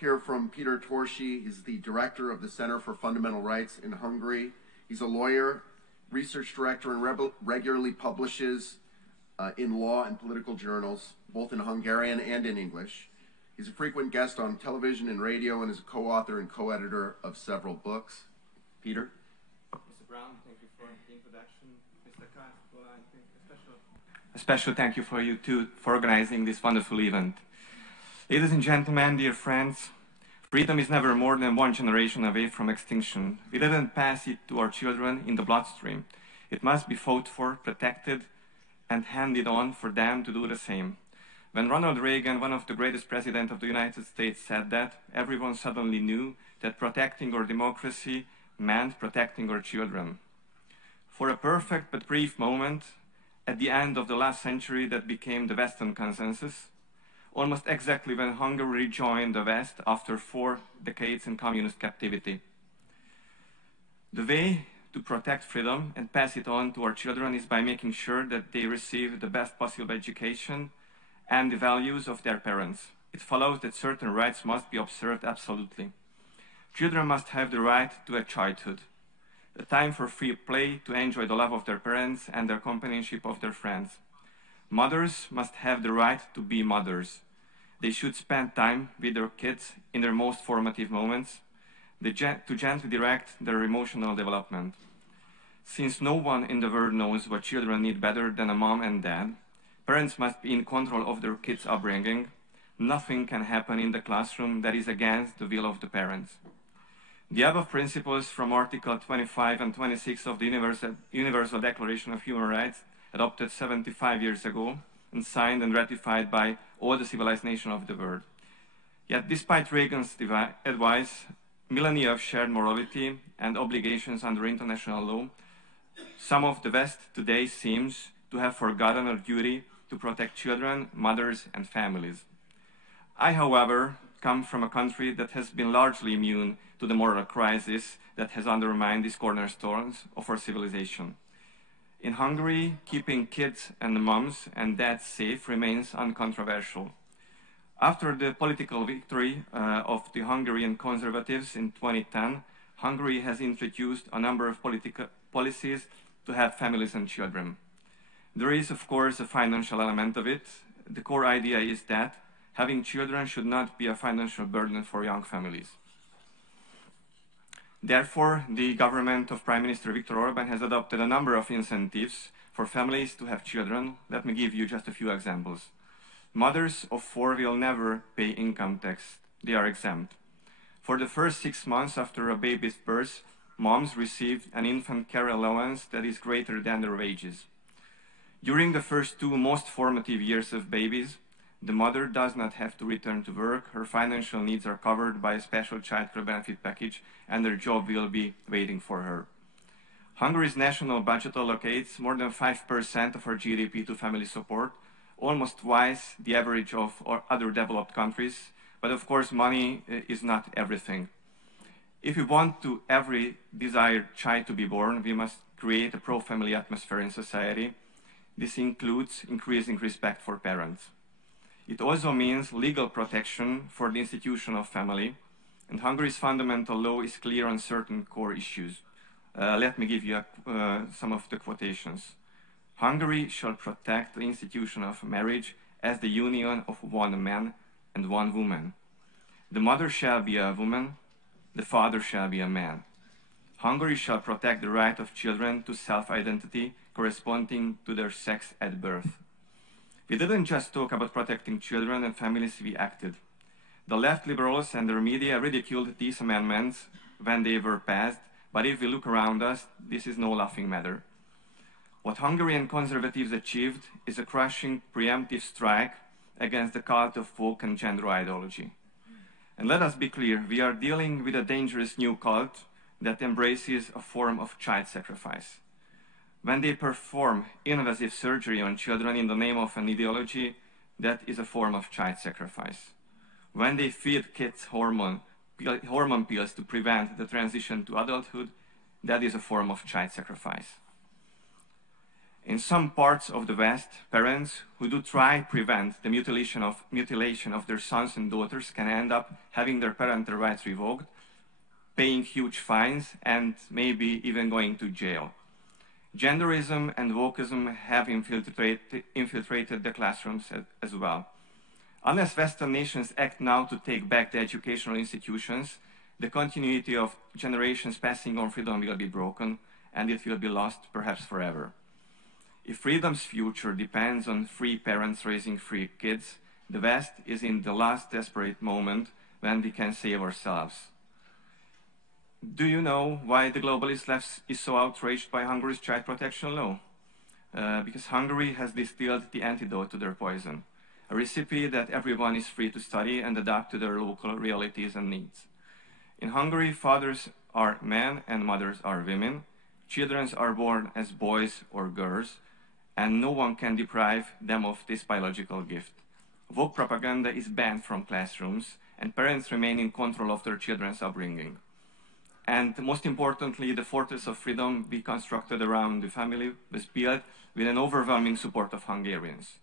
hear from Péter Törcsi. He's the director of the Center for Fundamental Rights in Hungary. He's a lawyer, research director, and regularly publishes in law and political journals, both in Hungarian and in English. He's a frequent guest on television and radio and is a co-author and co-editor of several books. Péter? Mr. Brown, thank you for the introduction. Mr. Kafka, I think a special thank you for you too for organizing this wonderful event. Ladies and gentlemen, dear friends, freedom is never more than one generation away from extinction. We didn't pass it to our children in the bloodstream. It must be fought for, protected, and handed on for them to do the same. When Ronald Reagan, one of the greatest presidents of the United States, said that, everyone suddenly knew that protecting our democracy meant protecting our children. For a perfect but brief moment, at the end of the last century that became the Western consensus, almost exactly when Hungary rejoined the West after 4 decades in communist captivity. The way to protect freedom and pass it on to our children is by making sure that they receive the best possible education and the values of their parents. It follows that certain rights must be observed absolutely. Children must have the right to a childhood, a time for free play to enjoy the love of their parents and the companionship of their friends. Mothers must have the right to be mothers. They should spend time with their kids in their most formative moments to gently direct their emotional development. Since no one in the world knows what children need better than a mom and dad, parents must be in control of their kids' upbringing. Nothing can happen in the classroom that is against the will of the parents. The above principles from Article 25 and 26 of the Universal Declaration of Human Rights, adopted 75 years ago and signed and ratified by all the civilized nations of the world. Yet, despite Reagan's advice, millennia of shared morality and obligations under international law, some of the West today seems to have forgotten our duty to protect children, mothers, and families. I, however, come from a country that has been largely immune to the moral crisis that has undermined these cornerstones of our civilization. In Hungary, keeping kids and moms and dads safe remains uncontroversial. After the political victory of the Hungarian conservatives in 2010, Hungary has introduced a number of political policies to help families and children. There is, of course, a financial element of it. The core idea is that having children should not be a financial burden for young families. Therefore, the government of Prime Minister Viktor Orbán has adopted a number of incentives for families to have children. Let me give you just a few examples. Mothers of 4 will never pay income tax. They are exempt. For the first 6 months after a baby's birth, moms receive an infant care allowance that is greater than their wages. During the first 2 most formative years of babies, the mother does not have to return to work. Her financial needs are covered by a special childcare benefit package, and her job will be waiting for her. Hungary's national budget allocates more than 5% of her GDP to family support, almost twice the average of other developed countries. But of course, money is not everything. If we want to every desired child to be born, we must create a pro-family atmosphere in society. This includes increasing respect for parents. It also means legal protection for the institution of family, and Hungary's fundamental law is clear on certain core issues. Let me give you some of the quotations. Hungary shall protect the institution of marriage as the union of one man and one woman. The mother shall be a woman, the father shall be a man. Hungary shall protect the right of children to self-identity corresponding to their sex at birth. We didn't just talk about protecting children and families, we acted. The left liberals and their media ridiculed these amendments when they were passed, but if we look around us, this is no laughing matter. What Hungarian conservatives achieved is a crushing preemptive strike against the cult of folk and gender ideology. And let us be clear, we are dealing with a dangerous new cult that embraces a form of child sacrifice. When they perform invasive surgery on children in the name of an ideology, that is a form of child sacrifice. When they feed kids hormone pills to prevent the transition to adulthood, that is a form of child sacrifice. In some parts of the West, parents who do try to prevent the mutilation of their sons and daughters can end up having their parental rights revoked, paying huge fines, and maybe even going to jail. Genderism and wokeism have infiltrated the classrooms as well. Unless Western nations act now to take back the educational institutions, the continuity of generations passing on freedom will be broken, and it will be lost, perhaps forever. If freedom's future depends on free parents raising free kids, the West is in the last desperate moment when we can save ourselves. Do you know why the globalist left is so outraged by Hungary's child protection law? Because Hungary has distilled the antidote to their poison, a recipe that everyone is free to study and adapt to their local realities and needs. In Hungary, fathers are men and mothers are women. Children are born as boys or girls, and no one can deprive them of this biological gift. Woke propaganda is banned from classrooms, and parents remain in control of their children's upbringing. And most importantly, the fortress of freedom we constructed around the family was built with an overwhelming support of Hungarians.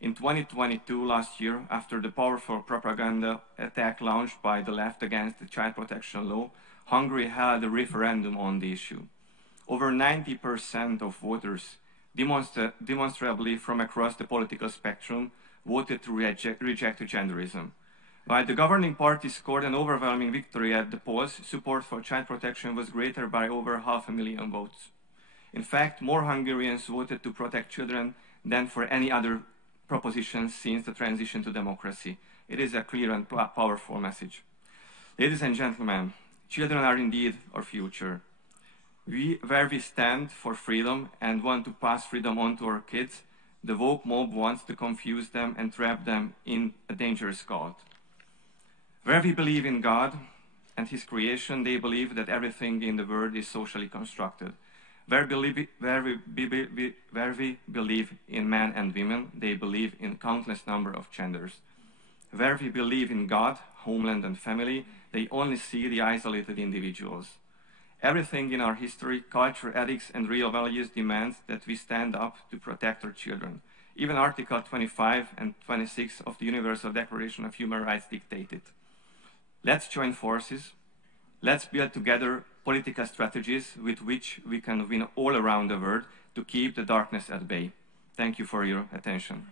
In 2022, last year, after the powerful propaganda attack launched by the left against the child protection law, Hungary held a referendum on the issue. Over 90% of voters, demonstrably from across the political spectrum, voted to reject genderism. While the governing party scored an overwhelming victory at the polls, support for child protection was greater by over 500,000 votes. In fact, more Hungarians voted to protect children than for any other proposition since the transition to democracy. It is a clear and powerful message. Ladies and gentlemen, children are indeed our future. Where we stand for freedom and want to pass freedom on to our kids, the woke mob wants to confuse them and trap them in a dangerous cult. Where we believe in God and His creation, they believe that everything in the world is socially constructed. Where we believe in men and women, they believe in countless number of genders. Where we believe in God, homeland and family, they only see the isolated individuals. Everything in our history, culture, ethics and real values demands that we stand up to protect our children. Even Article 25 and 26 of the Universal Declaration of Human Rights dictate it. Let's join forces. Let's build together political strategies with which we can win all around the world to keep the darkness at bay. Thank you for your attention.